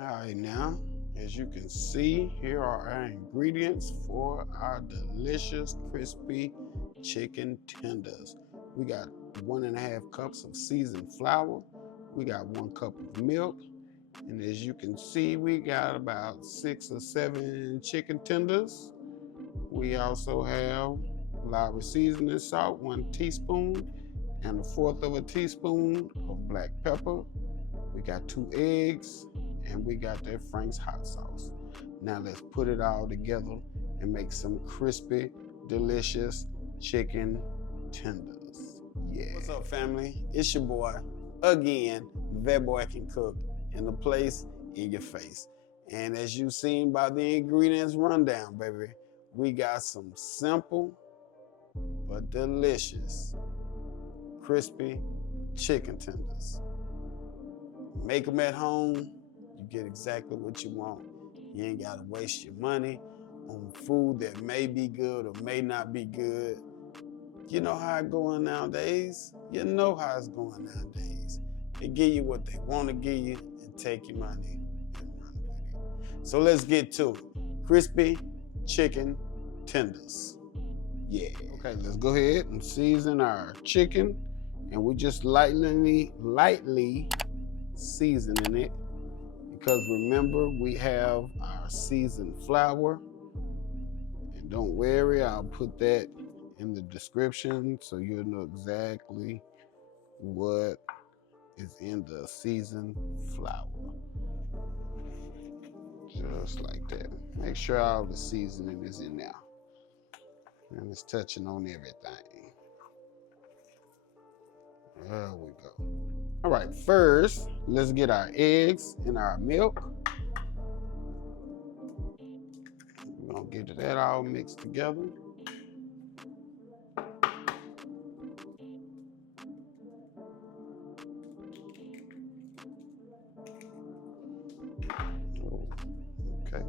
All right, now, as you can see, here are our ingredients for our delicious crispy chicken tenders. We got 1.5 cups of seasoned flour. We got 1 cup of milk. And as you can see, we got about 6 or 7 chicken tenders. We also have lawry seasoning salt, 1 teaspoon, and 1/4 of a teaspoon of black pepper. We got 2 eggs, and we got that Frank's hot sauce. Now let's put it all together and make some crispy, delicious chicken tenders. Yeah. What's up, family? It's your boy, again, that boy can cook in the place, in your face. And as you seen by the ingredients rundown, baby, we got some simple but delicious crispy chicken tenders. Make them at home, you get exactly what you want. You ain't gotta waste your money on food that may be good or may not be good. You know how it's going nowadays. You know how it's going nowadays. They give you what they want to give you and take your money and run with it. So let's get to it. Crispy chicken tenders. Yeah. Okay, let's go ahead and season our chicken, and we just lightly seasoning it, because remember, we have our seasoned flour. And don't worry, I'll put that in the description so you'll know exactly what is in the seasoned flour. Just like that. Make sure all the seasoning is in there and it's touching on everything. There we go. All right, first, let's get our eggs and our milk. We're gonna get that all mixed together. Okay.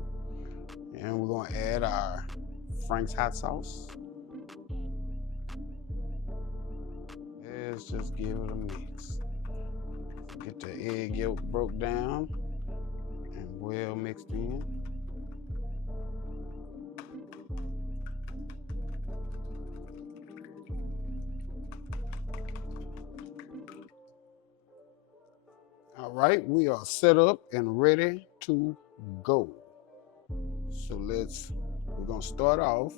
And we're gonna add our Frank's hot sauce. Let's just give it a mix. Get the egg yolk broke down and well mixed in. All right, we are set up and ready to go. So we're gonna start off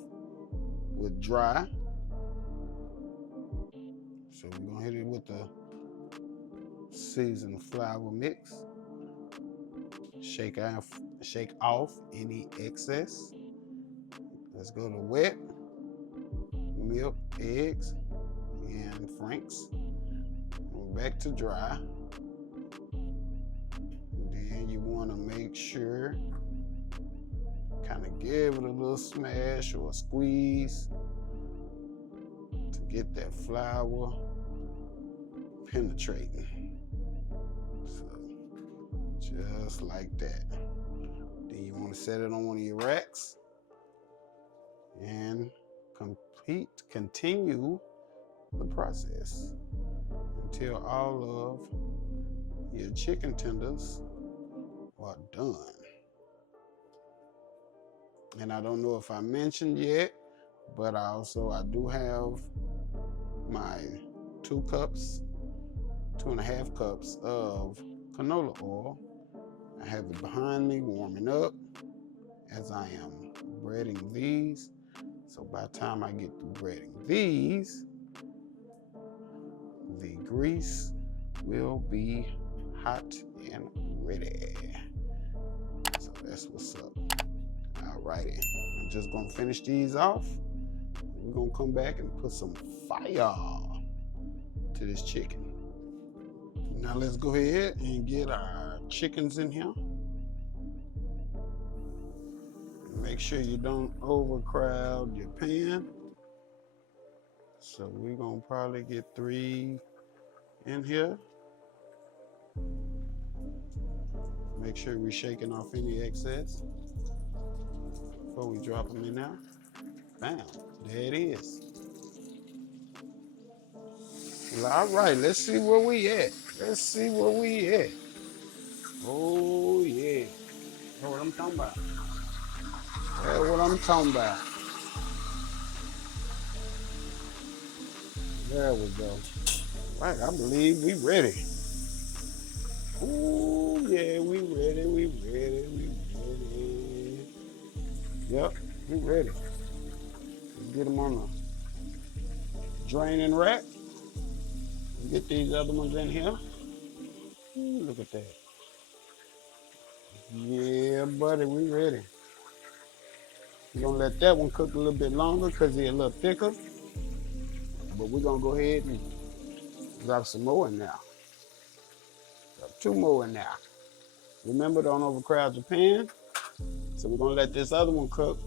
with dry. So we're gonna hit it with the seasoned flour mix. Shake off any excess. Let's go to wet, milk, eggs, and Frank's. Back to dry. Then you want to make sure, kind of give it a little smash or a squeeze to get that flour penetrating. So just like that. Then you want to set it on one of your racks and continue the process until all of your chicken tenders are done. And I don't know if I mentioned yet, but I do have my 2.5 cups of canola oil. I have it behind me warming up as I am breading these. So by the time I get to breading these, the grease will be hot and ready. So that's what's up. Alrighty, I'm just gonna finish these off. We're gonna come back and put some fire to this chicken. Now let's go ahead and get our chickens in here. Make sure you don't overcrowd your pan. So we're gonna probably get 3 in here. Make sure we're shaking off any excess before we drop them in there. Bam, there it is. Well, all right, let's see where we at. Oh yeah. That's what I'm talking about. That's what I'm talking about. There we go. Right, I believe we ready. Ooh, yeah, we ready, we ready, we ready. Yep, we ready. Let's get them on the draining rack. Get these other ones in here. Ooh, look at that. Yeah, buddy, we ready. We're gonna let that one cook a little bit longer because it's a little thicker. But we're gonna go ahead and drop some more in there. Drop two more in there. Remember, don't overcrowd your pan. So we're gonna let this other one cook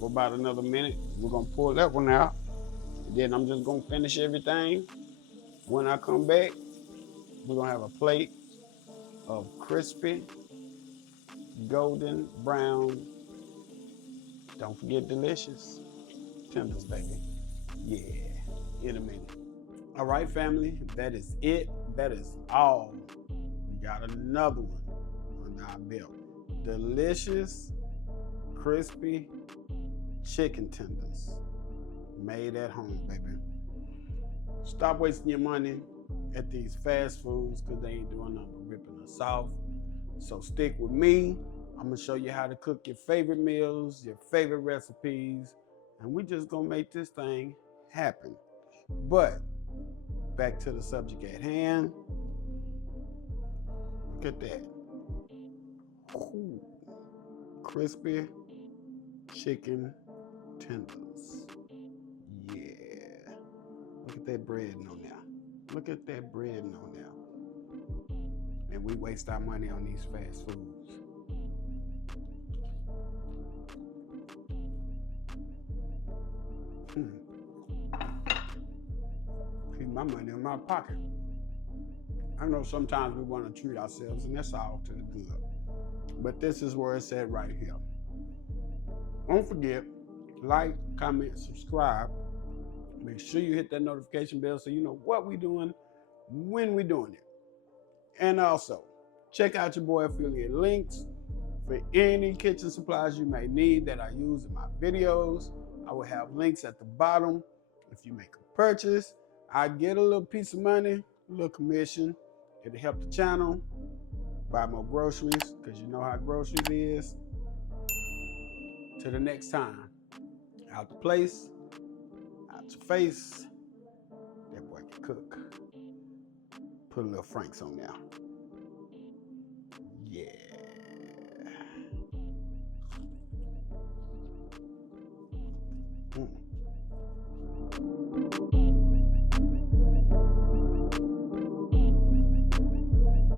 for about another minute. We're gonna pull that one out. And then I'm just gonna finish everything. When I come back, we're gonna have a plate of crispy, golden brown, don't forget delicious tenders, baby. Yeah, in a minute. All right, family, that is it. That is all. We got another one under our belt. Delicious, crispy chicken tenders made at home, baby. Stop wasting your money at these fast foods because they ain't doing nothing but ripping us off. So stick with me. I'm gonna show you how to cook your favorite meals, your favorite recipes, and we just gonna make this thing happen. But back to the subject at hand. Look at that. Ooh, crispy chicken tenders. Yeah. Look at that breading on there. Look at that breading on there. And we waste our money on these fast foods. Keep my money in my pocket. I know sometimes we want to treat ourselves, and that's all to the good. But this is where it's at right here. Don't forget, like, comment, subscribe. Make sure you hit that notification bell so you know what we're doing, when we're doing it. And also, check out your boy affiliate links for any kitchen supplies you may need that I use in my videos. I will have links at the bottom. If you make a purchase, I get a little piece of money, a little commission. It'll help the channel buy more groceries because you know how groceries is. Till the next time, out the place, out your face, that boy can cook. Put a little Frank's on there.